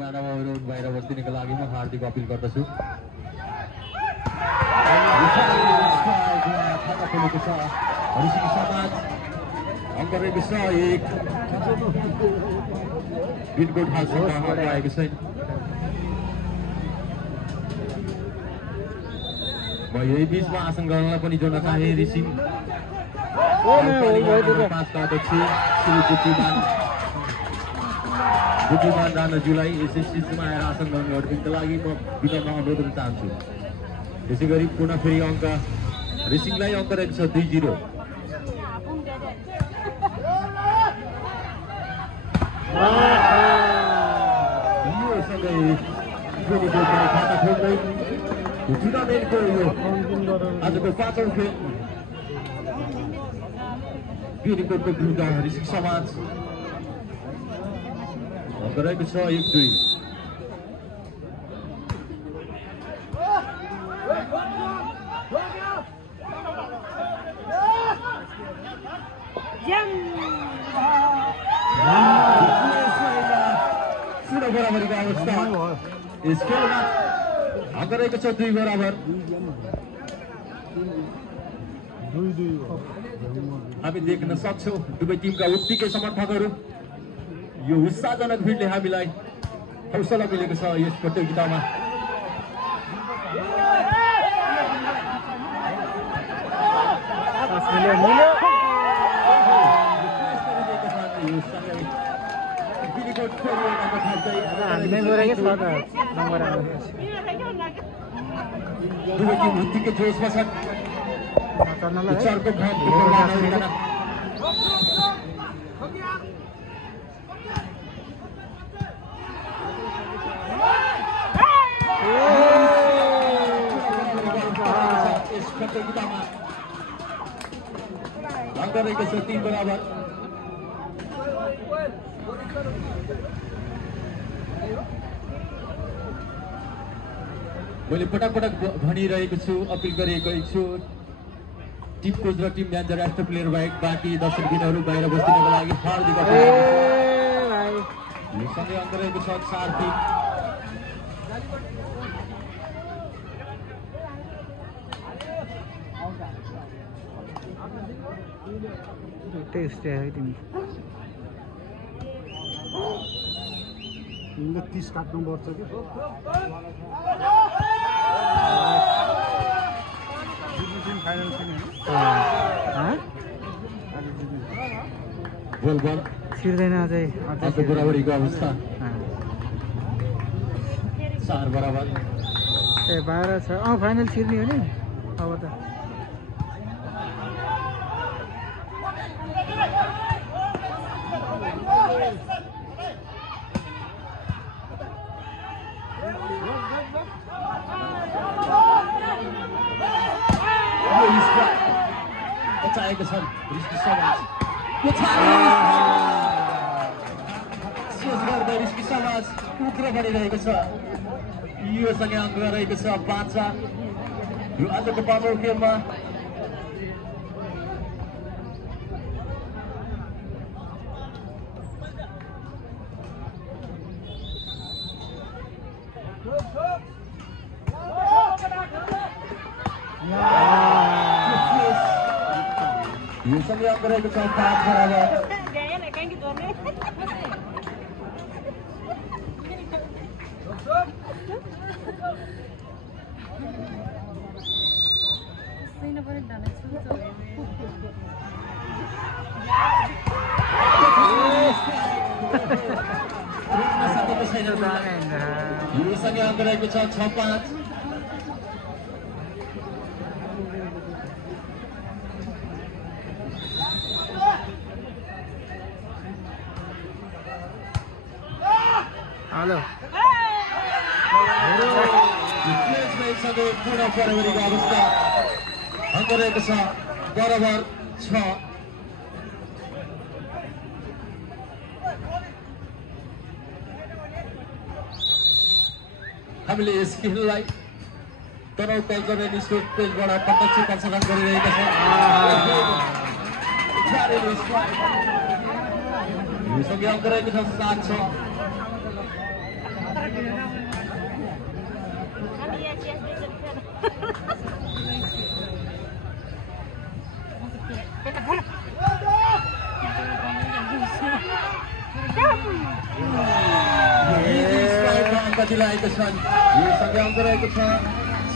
मानवहरू बाहिर बस्दिनको लागि म हार्दिक अपिल गर्दछु। अङ्क रहेको छ 1 बिटको ठालसम्म आएको छैन। म यही बिचमा आसन गर्नलाई पनि जोड्न चाहे रिसिङ 5 का अध्यक्ष श्री बुद्धिमान राणाज्यूलाई एसएससीमा आएर आसन गर्नेहरूको लागि म विनम्र अनुरोध गर्न चाहन्छु। त्यसै गरी पुनः फेरि अङ्क रिसिङलाई अङ्क रहेको छ 2-0। खाता खोल्दै टुर्नामेन्टको यो आजको 5औं खेल पिरिकोटको विरुद्ध रिसिङ समाज रहेको छ 1-2। बराबरीको अवस्था यस खेलमा अङ्क रहेको छ 2 बराबर। हामी देख्न सक्छौँ दुवै टिमका उत्तिकै समर्थकहरू। यो उत्साहजनक भिडले हामीलाई हौसला मिलेको छ यस प्रतियोगितामा। दुवै टिम उत्तिकै जोसमा छन्। प्रतियोगितामा अङ्क रहेको छ 3 बराबर। मैले पटक पटक भनिरहेको छु, अपिल गरेको छु, टिम कोच र टिम म्यानेजर राष्ट्र प्लेयर बाहेक बाँकी दर्शकबिनहरू बाहिर बस्दिनको लागि हार्दिक अपिल। यो सँगै अङ्क रहेको छ 4-3। टेस्ट है तिमी 30 काट्नुपर्छ कि बल बल छिर्दैन अझै बराबरीको अवस्था 4 बराबर। 12 छ। फाइनल छिर्ने हो नि अब त। बचाएको छन् रिस्की समाज। रिस्की समाज उग्र बनिरहेको छ। यो सँगै अङ्क रहेको छ 5-4। यो आजको 5औं खेलमा यो सँगै अङ्क रहेको छ 5 बराबर। यो सँगै अङ्क रहेको छ 6-5। हेलो पुनः बराबरीको अवस्था अङ्क रहेको छ बराबर 6। हामीले यस खेललाई तनाउ कल्चरल स्पोर्ट्स पेजबाट प्रत्यक्ष प्रसारण गरिरहेका छौँ। यो सँगै अङ्क रहेको छ 7-6। अङ्क दिलाएका छन्। यो सँगै अङ्क रहेको छ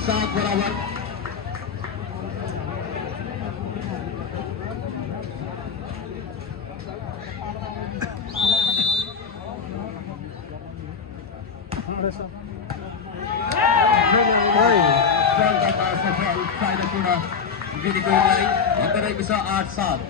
7 बराबर। अङ्क रहेको छ 8-7।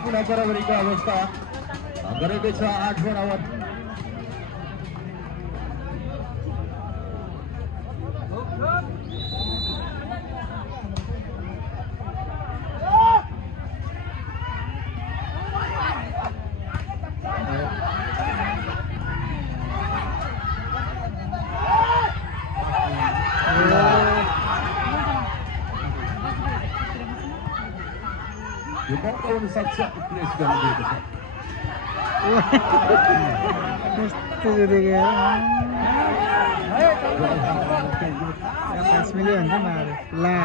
पुनः बराबरीको अवस्था गरेको छ 8 बराबर। यो बक्काउन सक्छ प्रेस गरिदिएको छ। यस्तो देख्यो 5 मिलियन हुन्छ मारे ला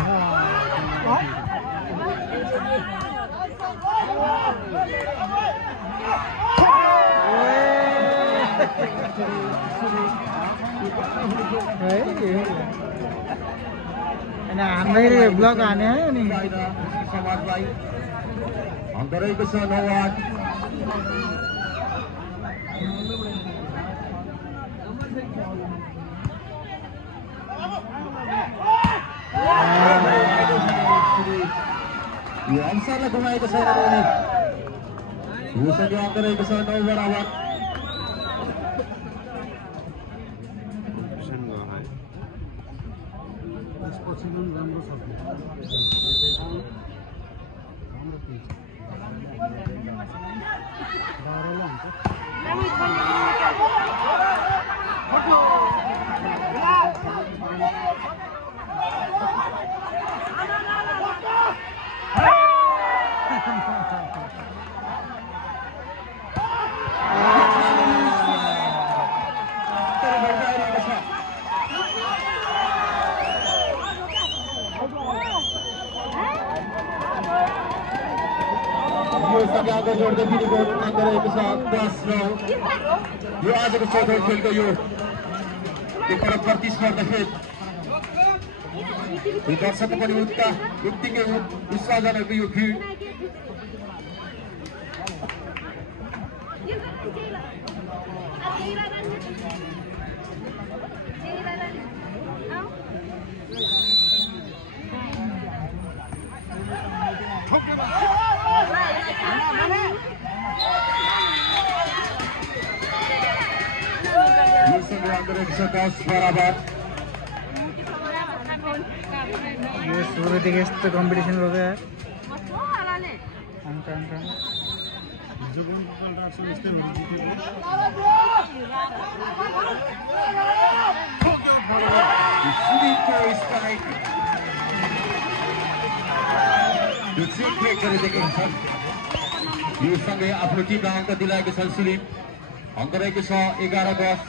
अनि हामीले ब्लग हाने है नि समाजलाई अङ्क रहेको छ 9-8। यो अवसरलाई गुमाएको छैन उनी। योसँग अङ्क रहेको छ 9 बराबर। अगाडि जोड्दै फेरिको अङ्क रहेको छ 10-9। यो आजको चौथो खेलको यो एकपल्ट प्रतिस्पर्धा खेल। यो दर्शकको पनि उत्तिकै उत्साहजनक यो भिड। ये सुरुदेखि यस्तो कम्पिटिसन भएको यार यो सँगै आफ्नो टिमलाई अङ्क दिलाएको छन् सुलिम। अङ्क रहेको छ 11-10।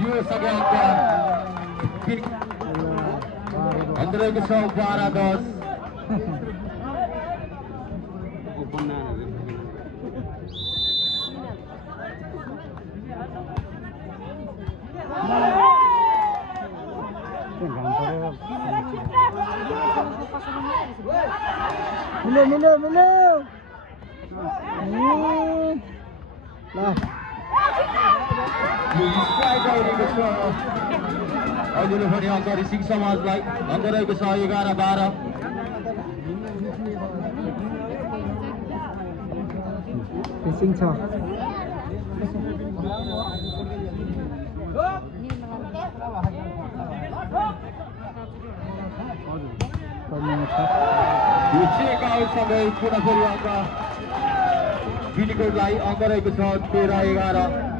यो सँगै अङ्क रहेको छ 12-10। मिलो स्ट्राइक आइरहेको छ अहिले पनि अङ्क रिसिङ समाजलाई अङ्क रहेको छ 11-12 रिसिङ छ यो चेक आउटसँगै पुनः फेरि अङ्क विनिकोडलाई अङ्क रहेको छ 13-11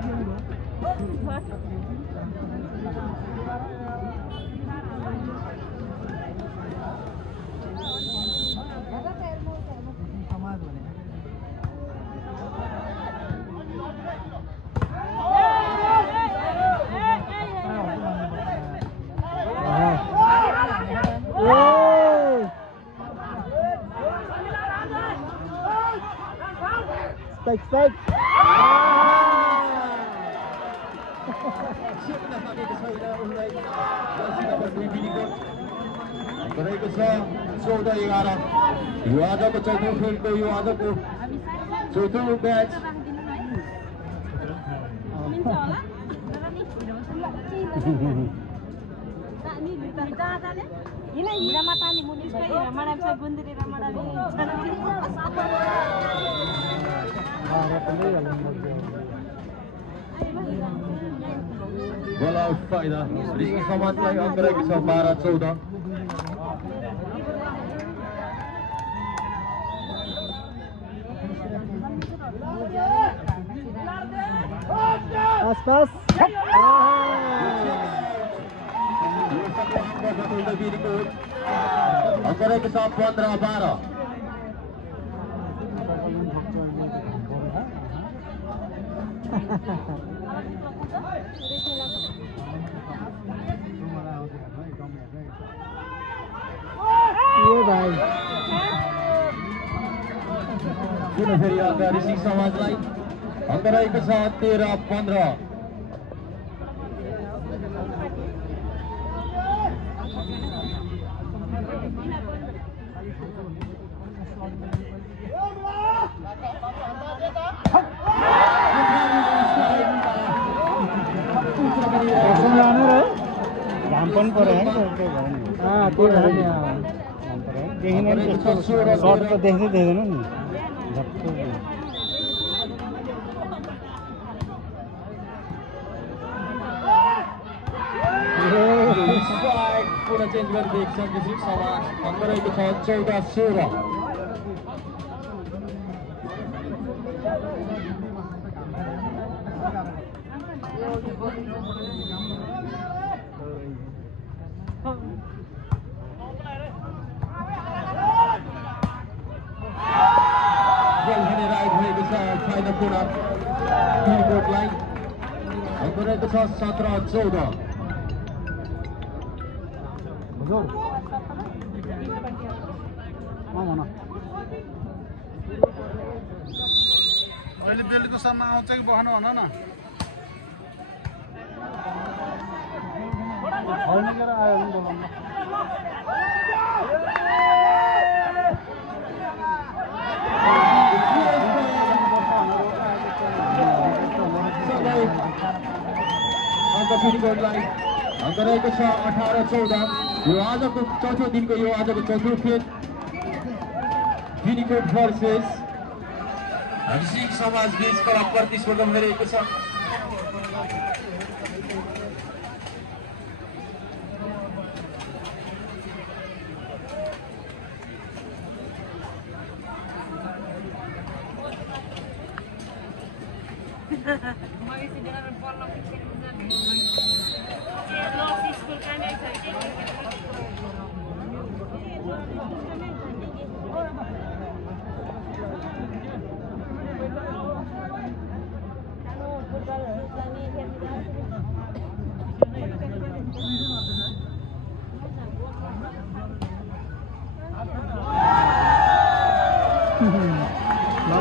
Strike. रहेको छ 14-11 यो आजको चौथो खेलको यो आजको चौथो म्याच बल आउट फाइदा रिसिङ समाजलाई अङ्क रहेको छ 12-14 आसपास अङ्क रहेको छ 15-12 ये भाई पुनः फेरि अङ्क रिसिङ समाजलाई अङ्क रहेको छ 13-15 शॉट तो देखते देखेन नि झट्टो पुनः चेन्ज गरिदिएको छ रिसिङ समाज अङ्क रहेको छ 14-16 फाइनल पुनः विनिकोडलाई अङ्क रहेको छ 17-14 अहिले बेलुको सम्म आउँछ कि बस्नु भन न अङ्क विनिकोडलाई अङ्क रहेको छ 18-14 यो आजको चौथो दिनको यो आजको चौथो खेल विनिकोड भर्सेस रिसिङ समाज बीच कला प्रतिस्पर्धा भइरहेको छ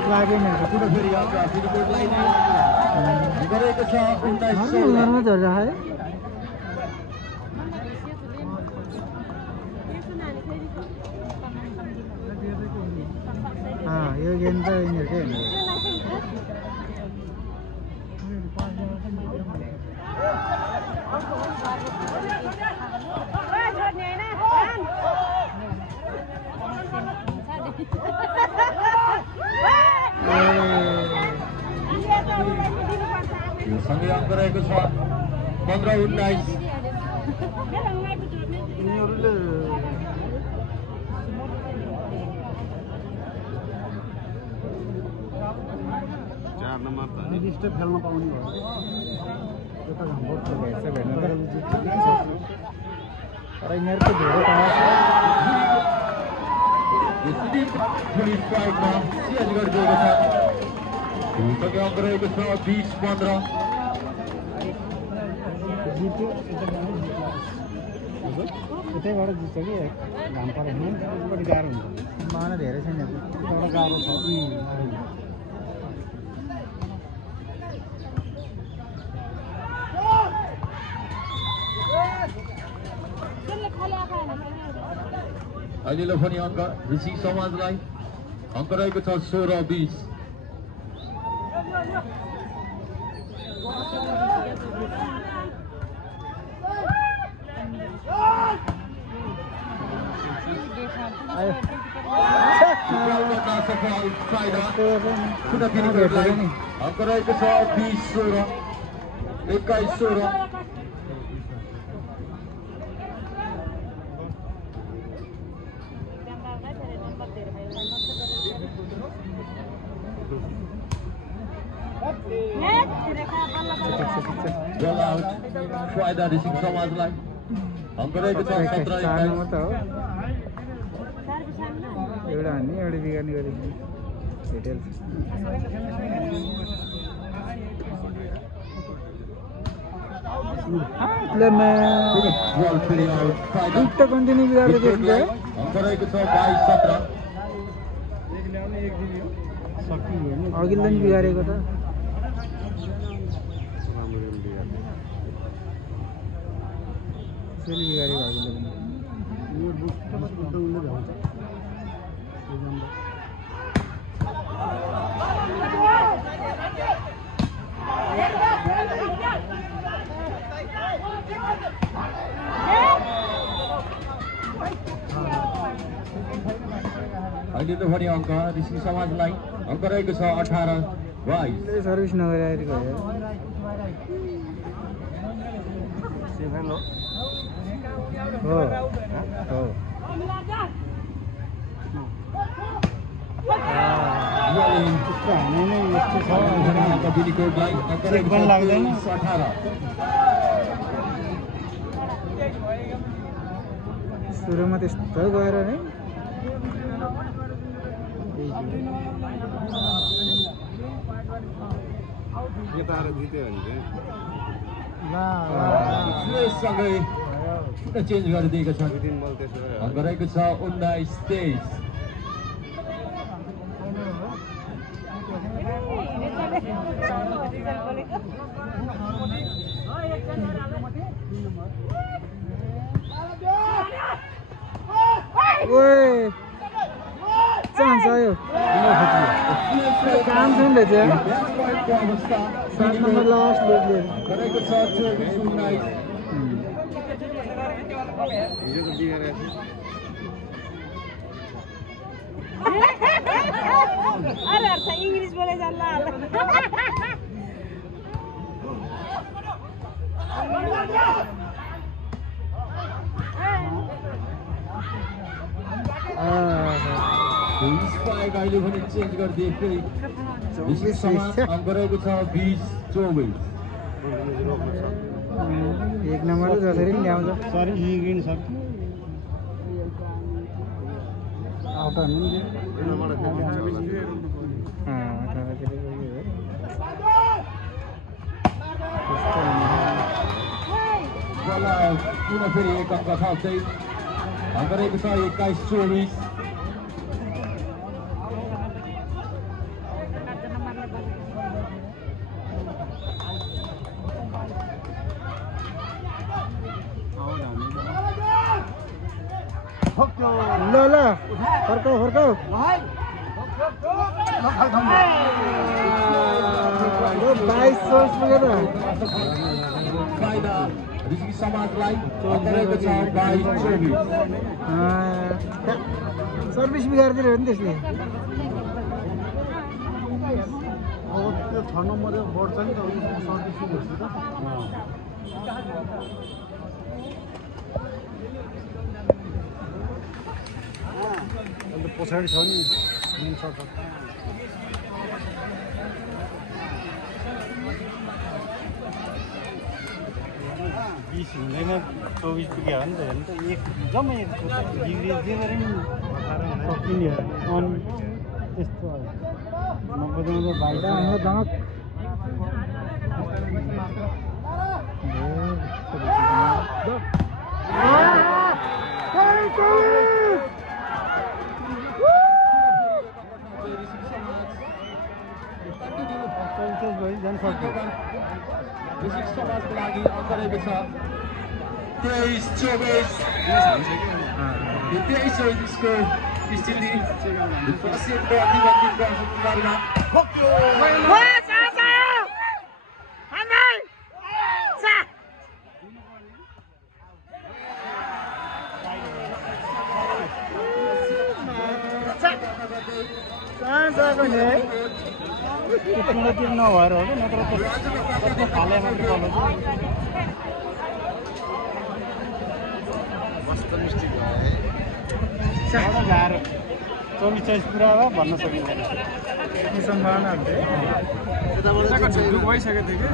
लाग्यो नि पुनः फेरि अङ्क विनिकोडलाई नै गरेको छ 19-16 उमेरमा झर्जा है यो गेम त यिनीहरुकै हो अङ्क रहेको छ 15-19 यिनीहरूले 4 नम्बर त निर्दिष्ट खेल्न पाउने भयो तर यिनीहरूको धेरै पावर छ पुलिस पाइपमा सिएच गरिदिएको छ ढुङ्गको अङ्क रहेको छ 20-15 यतैबाट जित्छ कि घाम परेन कति गाह्रो हुन्छ सम्भावना धेरै छ नि एउटा गाह्रो छ अहिलेको पनि अङ्क ऋषि समाजलाई अङ्क रहेको छ 16-20 अङ्क रहेको छ 20-16 21-16 बल आउट फाइदा ऋषि समाजलाई अङ्क रहेको छ 17-21 एउटा हान्ने एउटा बिगार्ने गरेको डिटेल्स दुईटा कन्टिन्यू बिगार्दै देखिन्छ अङ्क रहेको छ 22-17 अघिल्लो नि बिगारेको त त्यसैले बिगारेको अघिल्लो अहिलेको भरि अङ्क ऋषि समाजलाई अङ्क रहेको छ 18-22 सर्भिस नगरेको हो हो सुरुमा त्यस्तो गएर है सँगै चेन्ज गरिदिएको छ अङ्क रहेको छ 19-23 चान्स आयो काम छैन त्यो 7 नम्बर लास्ट बेटले गरेको छ 24-19 हिजो त बिगारे अरे अर्थ इंग्लिश बोले जाला अहिले पनि चेन्ज गरिदिए फेरि अङ्क रहेको छ 20-24 एक नम्बर जसरी पनि ल्याउँछ सरी ग्रिन सर आउट पुनः फेरि एक अङ्क थप्दै अङ्क रहेको छ 21-24 ल ल फर्काउ फर्काउ समाजलाई रहेको छ 22-24 सर्भिस बिगारिदिएर हो नि त्यसले अब त्यो 6 नम्बर बोर्ड छ नि त उसको सर्भिस गर्छु त अन्त पछाडि छ नि मेन सडक 20 हुँदैन 24 पुग्यो भने त हेर्नु त एक जम्मै बिग्रियो जे गरे नि सकिने अनि त्यस्तो नबोल्दा बाहिर हाम्रो दमक समाजको लागि अङ्क रहेको छ 23-24 स्कोर स्थिति प्रसिद्ध अधिबन्धित गर्नुमा तिर नभएर हो नत्र त फाले मात्र कलेज मस्त मिस्टेक भयो साह्रो गाह्रो 24 पुरा भयो भन्न सकिँदैन सम्भावना हुन्छ यताबाट भइसकेको थियो कि